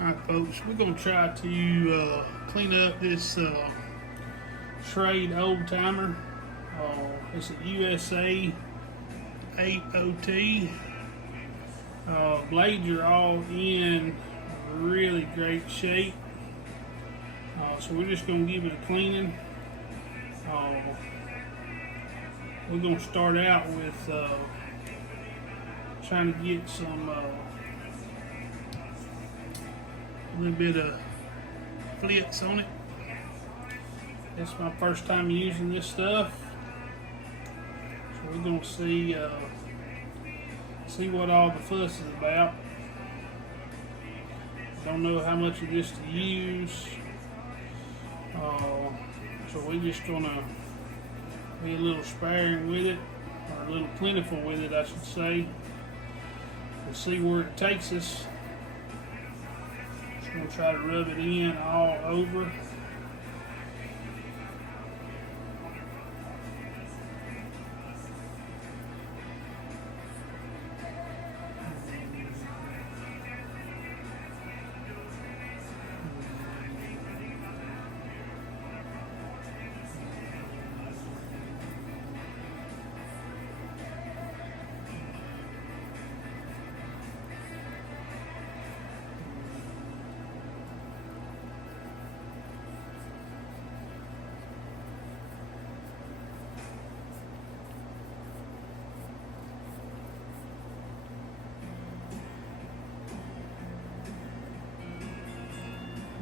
Alright folks, we're going to try to clean up this Schrade old timer. It's a USA 8OT. Blades are all in really great shape. So we're just going to give it a cleaning. We're going to start out with trying to get some a little bit of flits on it. It's my first time using this stuff, so we're gonna see what all the fuss is about. Don't know how much of this to use, so we're just gonna be a little sparing with it, or a little plentiful with it, I should say, and see where it takes us. I'm gonna try to rub it in all over.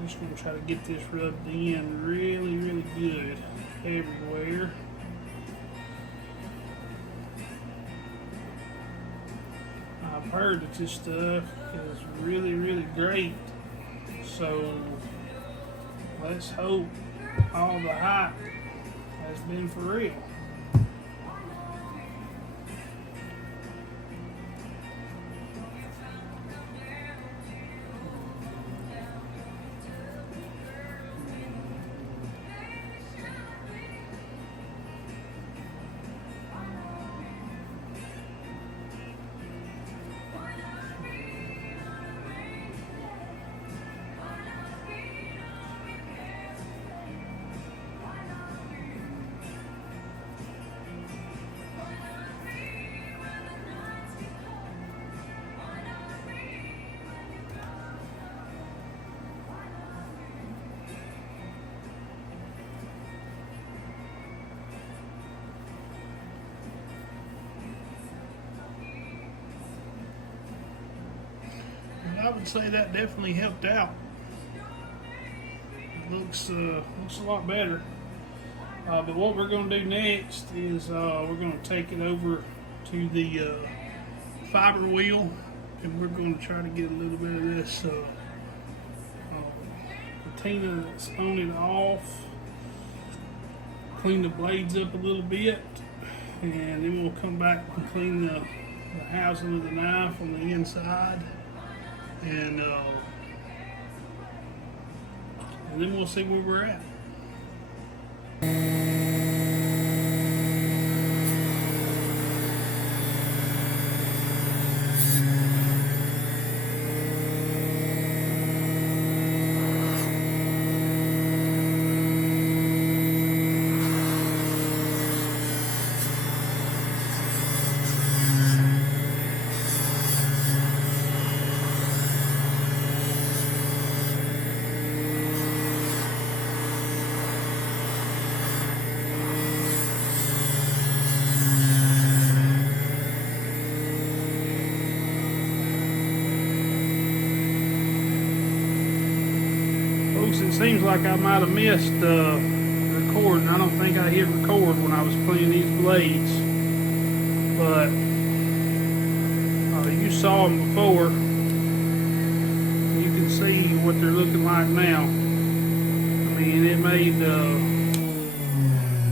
I'm just going to try to get this rubbed in really good everywhere. I've heard that this stuff is really great, so let's hope all the hype has been for real. I would say that definitely helped out. It looks a lot better. But what we're going to do next is we're going to take it over to the fiber wheel, and we're going to try to get a little bit of this patina that's on it off, clean the blades up a little bit, and then we'll come back and clean the housing of the knife on the inside. And then we'll see where we're at. It seems like I might have missed recording. I don't think I hit record when I was cleaning these blades, but you saw them before. You can see what they're looking like now. I mean, it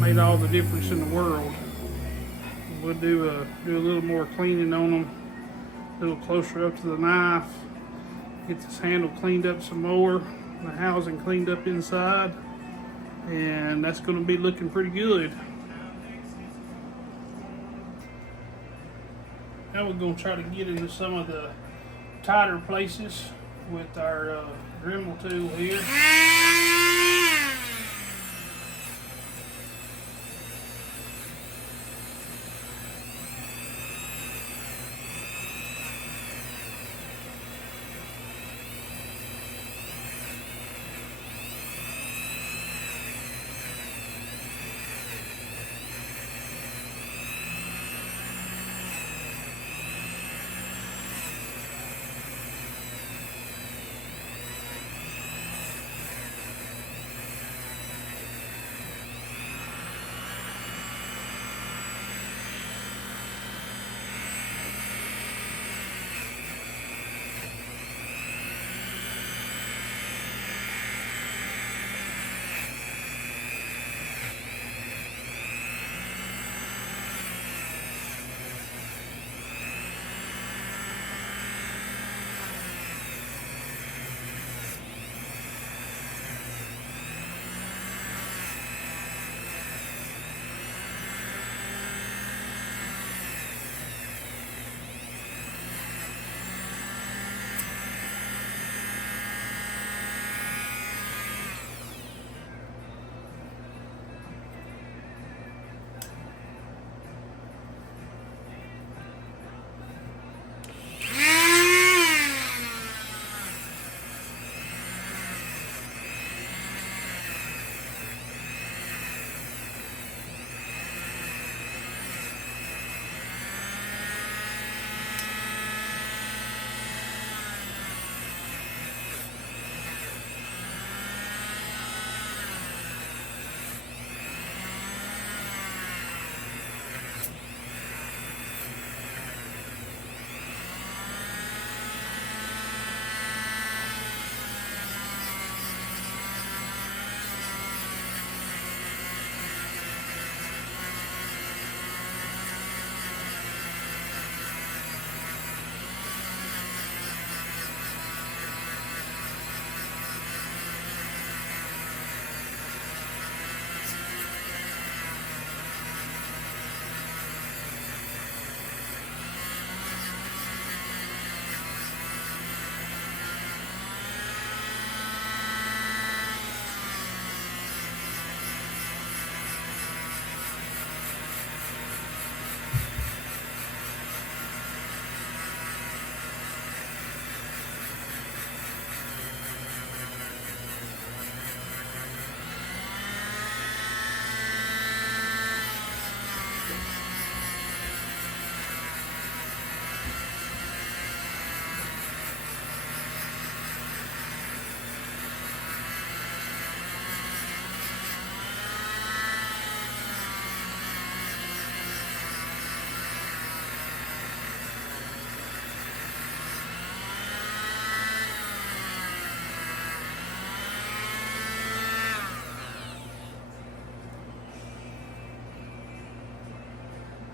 made all the difference in the world. We'll do a little more cleaning on them, a little closer up to the knife, get this handle cleaned up some more, the housing cleaned up inside, and that's going to be looking pretty good. Now we're going to try to get into some of the tighter places. with our Dremel tool here.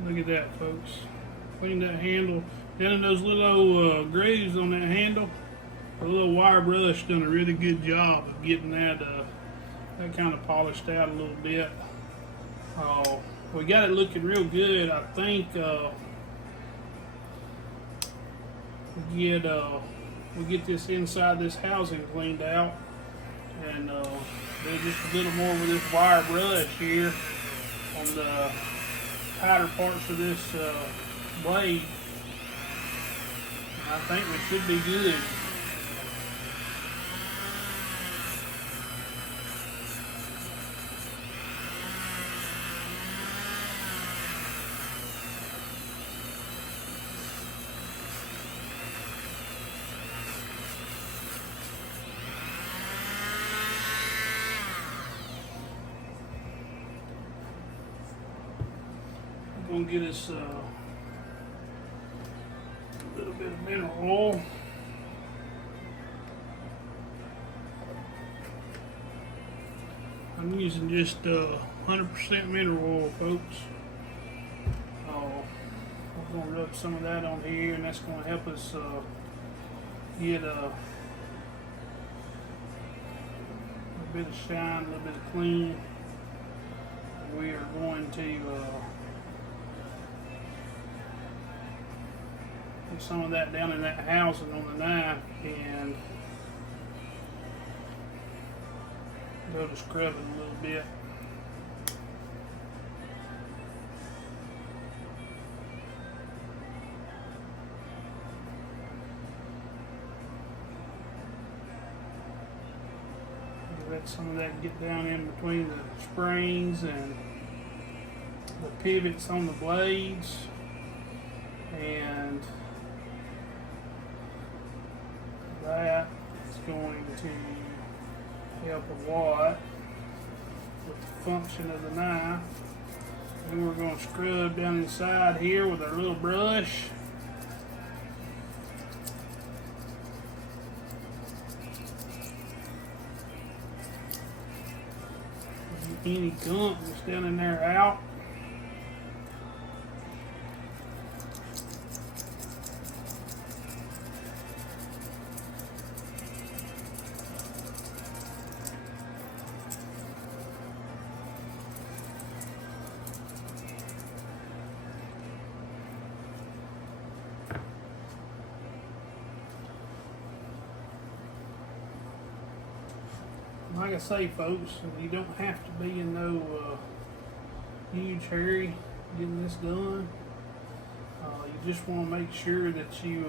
Look at that, folks. Clean that handle. Down in those little grooves on that handle, the little wire brush done a really good job of getting that that kind of polished out a little bit. We got it looking real good. I think we get this inside this housing cleaned out, and do just a little more with this wire brush here on the tighter parts of this blade. I think we should be good. Gonna get us a little bit of mineral oil. I'm using just 100% mineral oil, folks. We're gonna rub some of that on here, and that's gonna help us get a bit of shine, a little bit of clean. We are going to put some of that down in that housing on the knife, and go to scrubbing a little bit. Let some of that get down in between the springs and the pivots on the blades, and that is going to help a lot with the function of the knife. And we're going to scrub down inside here with our little brush. Any gunk that's down in there out. Like I say, folks, you don't have to be in no huge hurry getting this done. You just want to make sure that you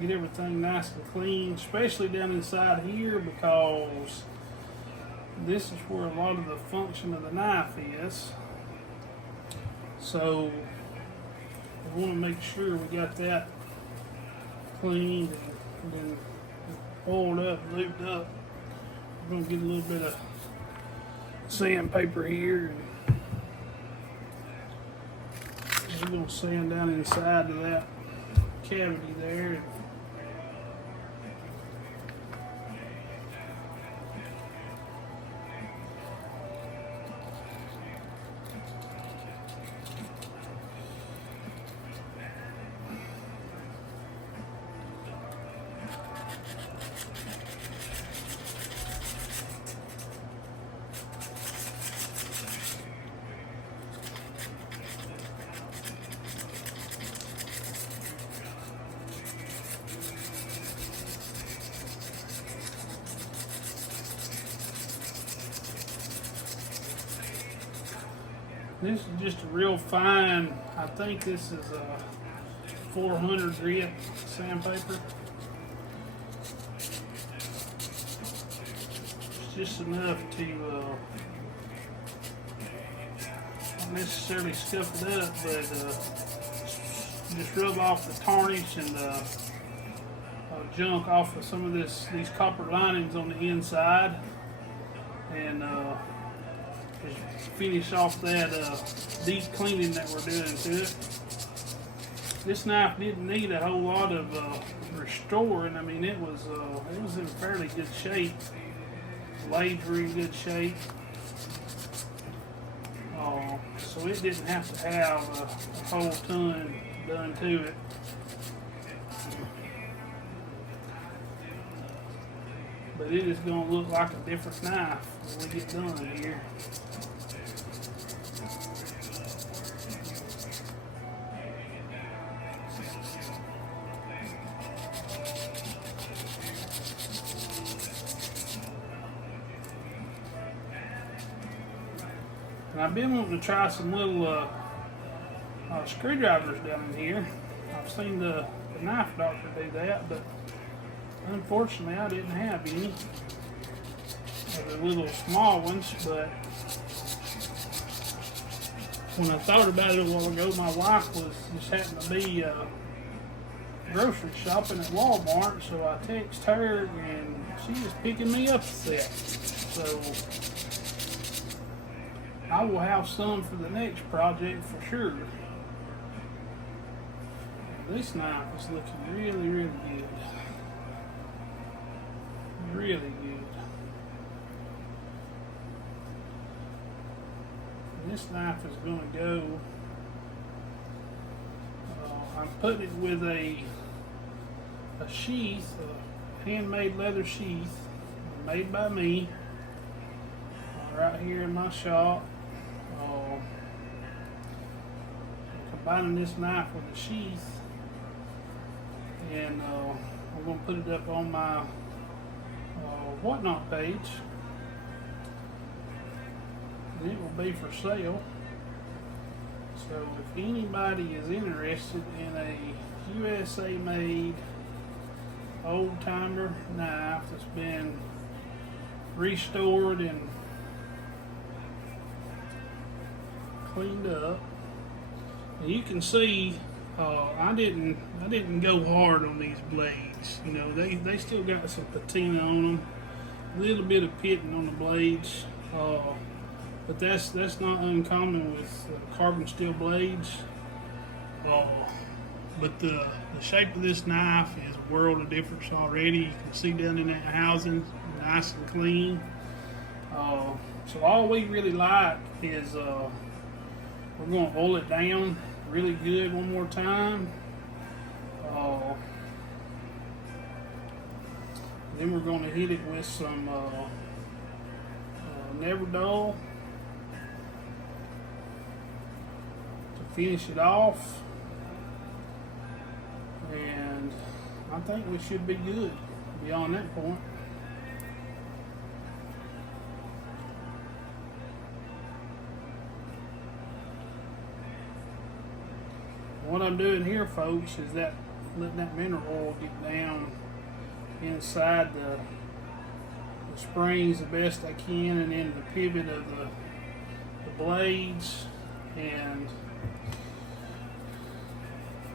get everything nice and clean, especially down inside here, because this is where a lot of the function of the knife is. So we want to make sure we got that cleaned and then oiled up, lubed up. We're going to get a little bit of sandpaper here. And we're going to sand down inside of that cavity there. This is just a real fine, I think this is a 400 grit sandpaper. It's just enough to not necessarily scuff it up, but just rub off the tarnish and junk off of some of these copper linings on the inside, and just finish off that deep cleaning that we're doing to it. This knife didn't need a whole lot of restoring. I mean, it was in fairly good shape. Blades were in good shape, so it didn't have to have a whole ton done to it. But it is going to look like a different knife when we get done here. And I've been wanting to try some little screwdrivers down in here. I've seen the knife doctor do that, but unfortunately I didn't have any. They're little small ones, but when I thought about it a while ago, my wife was just happened to be grocery shopping at Walmart, so I texted her and she was picking me up a set. So I will have some for the next project for sure. This knife is looking really, really good. Really good. And this knife is going to go. I'm putting it with a sheath, a handmade leather sheath, made by me, right here in my shop. Combining this knife with the sheath, and I'm going to put it up on my whatnot page. And it will be for sale. So if anybody is interested in a USA made old timer knife that's been restored and cleaned up, and you can see I didn't go hard on these blades. You know, they still got some patina on them, a little bit of pitting on the blades, but that's not uncommon with carbon steel blades. But the shape of this knife is a world of difference already. You can see down in that housing, nice and clean. So all we really like is we're going to oil it down really good one more time. Then we're going to hit it with some Never Dull to finish it off. And I think we should be good beyond that point. What I'm doing here, folks, is that letting that mineral oil get down inside the springs the best I can, and then the pivot of the blades, and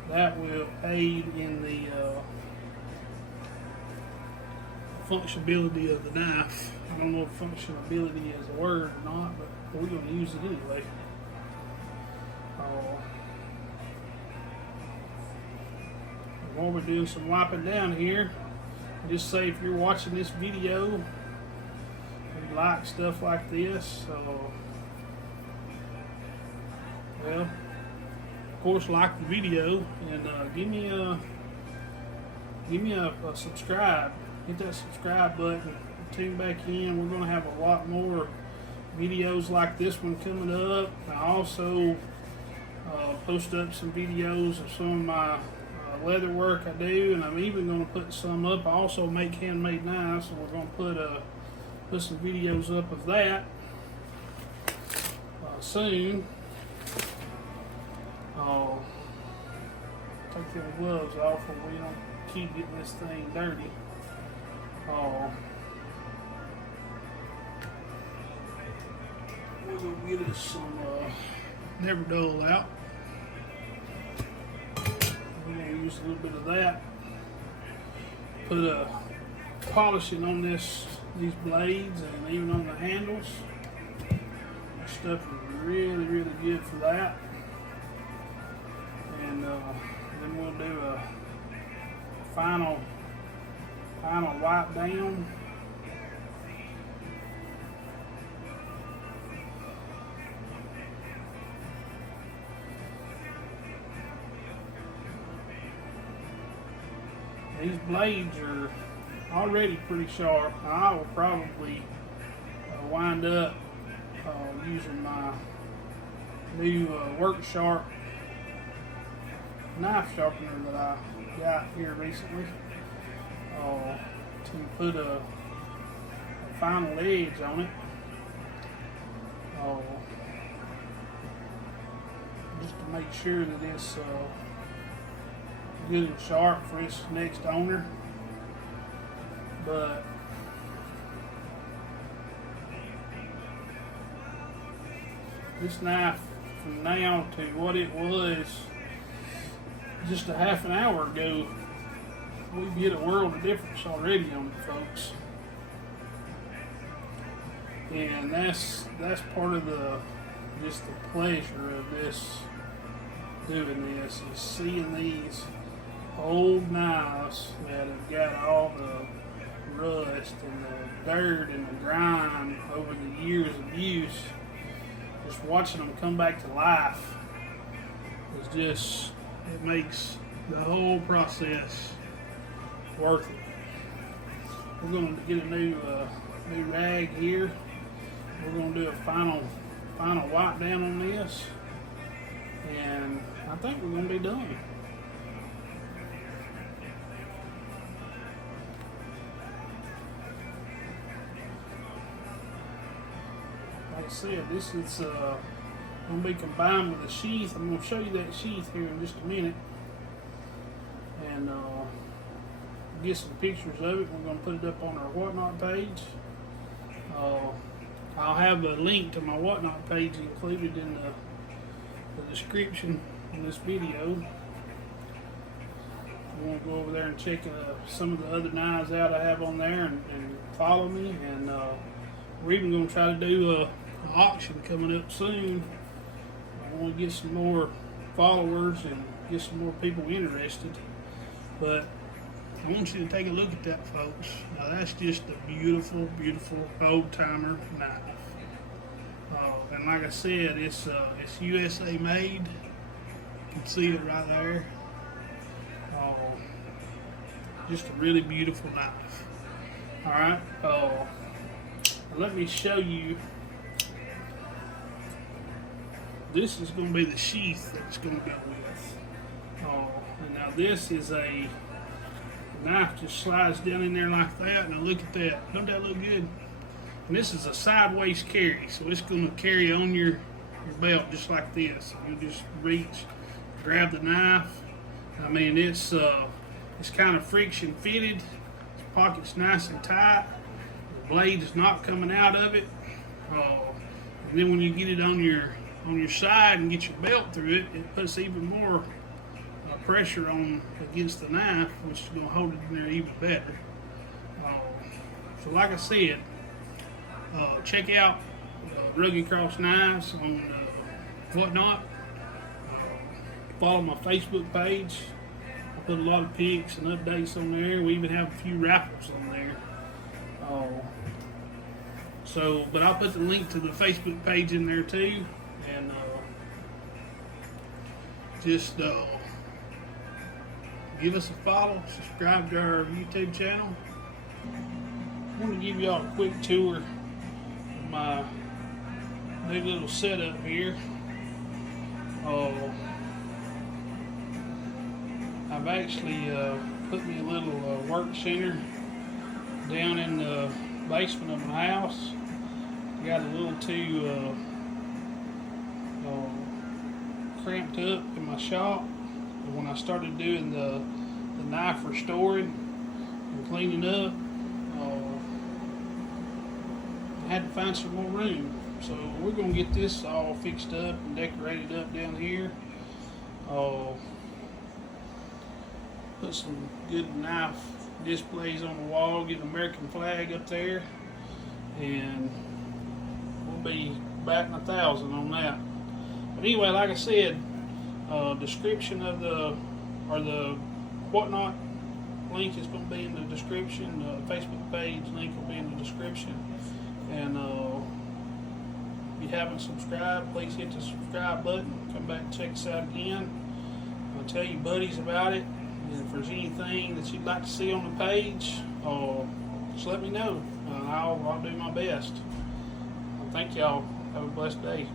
that will aid in the functionability of the knife. I don't know if functionability is a word or not, but we're going to use it anyway. While we're doing some wiping down here, just say if you're watching this video and you like stuff like this, well, of course, like the video, and give me a subscribe. Hit that subscribe button. Tune back in. We're going to have a lot more videos like this one coming up. I also post up some videos of some of my leather work I do, and I'm even going to put some up. I also make handmade knives, so we're going to put some videos up of that soon. Take your gloves off so we don't keep getting this thing dirty. We're going to get us some Never Dull out. We're going to use a little bit of that. Put a polishing on these blades and even on the handles. That stuff is really, really good for that. And then we'll do a final wipe down. These blades are already pretty sharp. I will probably wind up using my new Work Sharp knife sharpener that I got here recently to put a final edge on it. Just to make sure that it's good and sharp for its next owner. But this knife, from now to what it was just a half an hour ago, we get a world of difference already on it, folks. And that's part of just the pleasure of doing this is seeing these old knives that have got all the rust and the dirt and the grime over the years of use. Just watching them come back to life is just, it makes the whole process worth it. We're going to get a new rag here. We're going to do a final wipe down on this, and I think we're going to be done. like I said, this is going to be combined with a sheath. I'm going to show you that sheath here in just a minute, and get some pictures of it. We're going to put it up on our Whatnot page. I'll have a link to my Whatnot page included in the description in this video. You want to go over there and check some of the other knives out I have on there, and follow me. And we're even going to try to do an auction coming up soon. I want to get some more followers and get some more people interested. But I want you to take a look at that, folks. Now that's just a beautiful, beautiful old-timer knife. And like I said, it's USA made. You can see it right there. Just a really beautiful knife. Alright, let me show you. This is going to be the sheath that's going to go with. And now this is a knife, just slides down in there like that. Now look at that. Don't that look good? And this is a sideways carry, so it's going to carry on your belt just like this. You just reach, grab the knife. I mean, it's kind of friction fitted. The pocket's nice and tight. The blade is not coming out of it. And then when you get it on your side and get your belt through it, it puts even more pressure on against the knife, which is going to hold it in there even better. So like I said, check out Rugged Cross Knives on Whatnot. Follow my Facebook page. I put a lot of pics and updates on there. We even have a few raffles on there. But I'll put the link to the Facebook page in there too. And just give us a follow, subscribe to our YouTube channel. I want to give y'all a quick tour of my new little setup here. I've actually put me a little work center down in the basement of my house. Got a little too cramped up in my shop. And when I started doing the knife restoring and cleaning up, I had to find some more room. So we're going to get this all fixed up and decorated up down here. Put some good knife displays on the wall, get an American flag up there, and we'll be batting 1,000 on that. But anyway, like I said, description of the Whatnot link is going to be in the description. Facebook page link will be in the description. And if you haven't subscribed, please hit the subscribe button. Come back and check us out again. Tell your buddies about it. And if there's anything that you'd like to see on the page, just let me know. I'll do my best. Thank y'all. Have a blessed day.